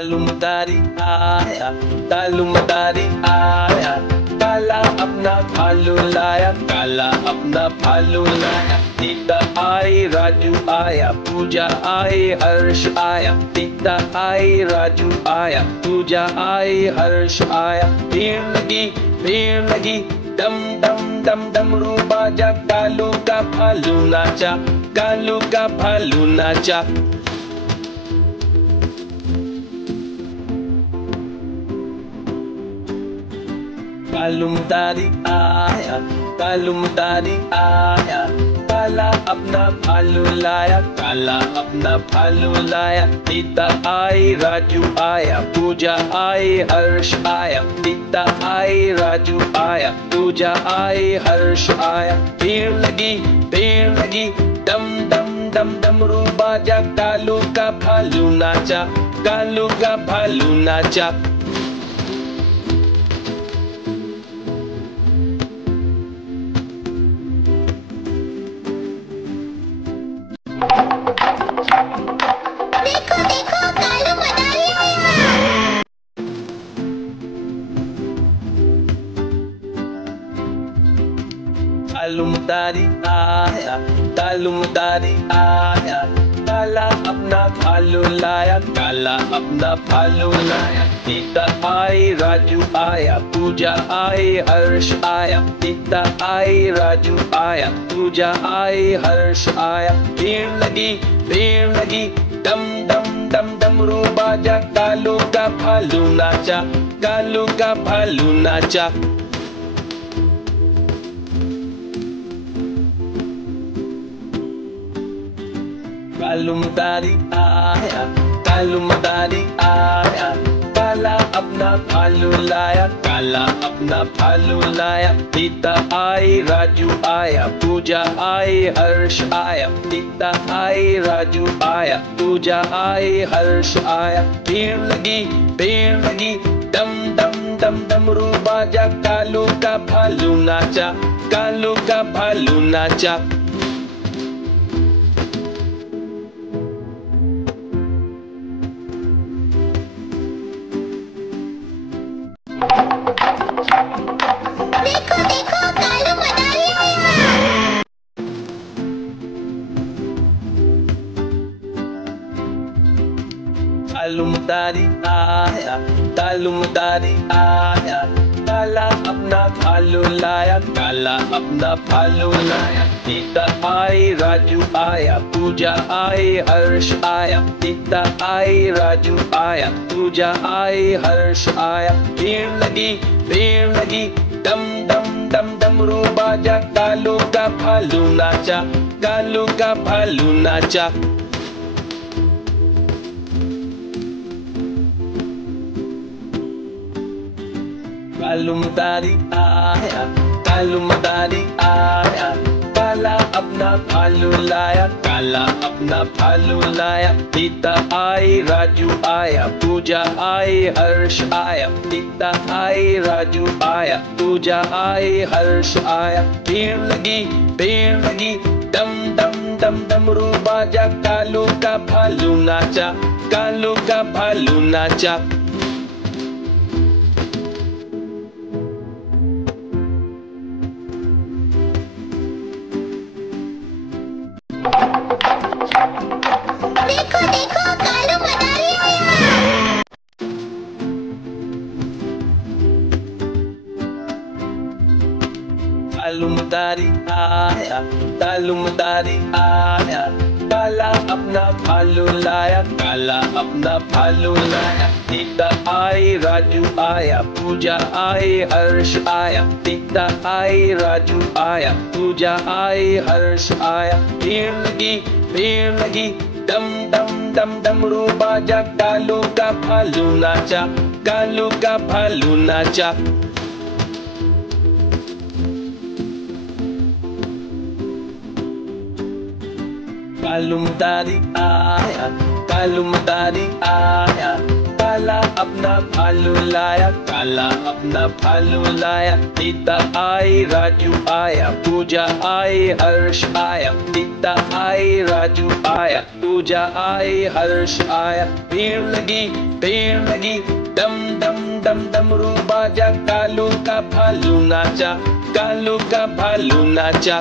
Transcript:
तालुमदारी आया, तालुमदारी आया, काला अपना भालू लाया, काला अपना भालू लाया। सीता आई, राजू आया, पूजा आई, हर्ष आया। सीता आई, राजू आया, पूजा आई, हर्ष आया। भीड़ लगी, डम डम डम डमरू बाजा, कालू का भालू नाचा, कालू का भालू नाचा। तालुमदारी आया, तालुमदारी आया, काला अपना भालू लाया, काला अपना भालू लाया। सीता आई, राजू आया, पूजा आई, हर्ष आया। सीता आई, राजू आया, पूजा आई, हर्ष आया। भीड़ लगी, डम डम डम डमरू बाजा, कालू का भालू नाचा, कालू का भालू नाचा। देखो देखो कालू मदारी आया। तालुमदारी आया, तालुमदारी आया, काला अपना भालू लाया, काला अपना भालू लाया। सीता आई, राजू आया, पूजा आई, हर्ष आया। सीता आई, राजू आया, पूजा आई, हर्ष आया। भीड़ लगी, डम डम डम डमरू बाजा, कालू का भालू नाचा, कालू का भालू नाचा। तालुमदारी आया, तालुमदारी आया, काला अपना भालू लाया, काला अपना भालू लाया। सीता आई, राजू आया, पूजा आई, हर्ष आया। सीता आई, राजू आया, पूजा आई, हर्ष आया। भीड़ लगी, डम डम डम डमरू बाजा, कालू का भालू नाचा, कालू का भालू नाचा। देखो देखो कालू मदारी आया। तालुमदारी आया, तालुमदारी आया, काला अपना भालू लाया, काला अपना भालू लाया। सीता आई, राजू आया, पूजा आई, हर्ष आया। सीता आई, राजू आया, पूजा आई, हर्ष आया। भीड़ लगी, डम डम डम डमरू बाजा, कालू का भालू नाचा, कालू का भालू नाचा। तालुमदारी आया, तालुमदारी आया, काला अपना भालू लाया, काला अपना भालू लाया। सीता आई, राजू आया, पूजा आई, हर्ष आया। सीता आई, राजू आया, पूजा आई, हर्ष आया। भीड़ लगी, डम डम डम डमरू बाजा, कालू का भालू नाचा, कालू का भालू नाचा। देखो देखो कालू मदारी आया। तालुमदारी आया, तालुमदारी आया, काला अपना भालू लाया, काला अपना भालू लाया। सीता आई, राजू आया, पूजा आई, हर्ष आया। सीता आई, राजू आया, पूजा आई, हर्ष आया। भीड़ लगी, डम डम डम डमरू बाजा, कालू का भालू नाचा, कालू का भालू नाचा। तालुमदारी आया, तालुमदारी आया, काला अपना भालू लाया, काला अपना भालू लाया। सीता आई, राजू आया, पूजा आई, हर्ष आया। सीता आई, राजू आया, पूजा आई, हर्ष आया, भीड़ लगी, डम डम डम डमरू बाजा, कालू का भालू नाचा, कालू का भालू नाचा।